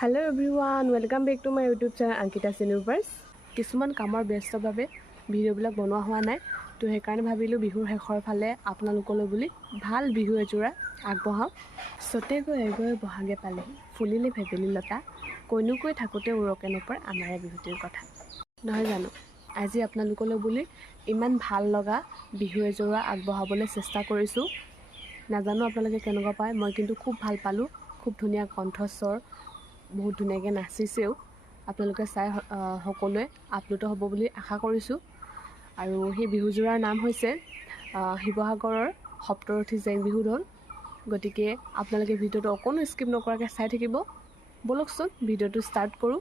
Hello' everyone, welcome back to my YouTube channel Ankita চিনিভাৰ্ছ। কিছুমান কামৰ ব্যস্তৰ বাবে ভিডিঅ'বিলাক বনোৱা হোৱা নাই, তো সেইকাৰণে ভাবিলোঁ বিহুৰ শেষৰ ফালে আপোনালোকলৈ বুলি ভাল বিহু এযোৰা আগবঢ়াওঁ। চতে গৈ এগৈ বহাগে পালেহি, ফুলিলে ভেবেলী লতা, কৈনো কৈ থাকোঁতে উৰকে নপৰে আমাৰে বিহুটিৰ কথা। নহয় জানো? আজি আপোনালোকলৈ বুলি ইমান ভাল লগা বিহু এযোৰা আগবঢ়াবলৈ চেষ্টা কৰিছোঁ। নাজানো আপোনালোকে কেনেকুৱা পায়, মই কিন্তু খুব ভাল পালোঁ। খুব ধুনীয়া কণ্ঠস্বৰ, বহুত ধুনীয়াকৈ নাচিছেও। আপোনালোকে চাই সকলোৱে আপ্লুত হ'ব বুলি আশা কৰিছোঁ। আৰু সেই বিহুযোৰাৰ নাম হৈছে শিৱসাগৰৰ সপ্তৰথী জেং বিহু দল। গতিকে আপোনালোকে ভিডিঅ'টো অকণো স্কিপ নকৰাকৈ চাই থাকিব। ব'লকচোন ভিডিঅ'টো ষ্টাৰ্ট কৰোঁ।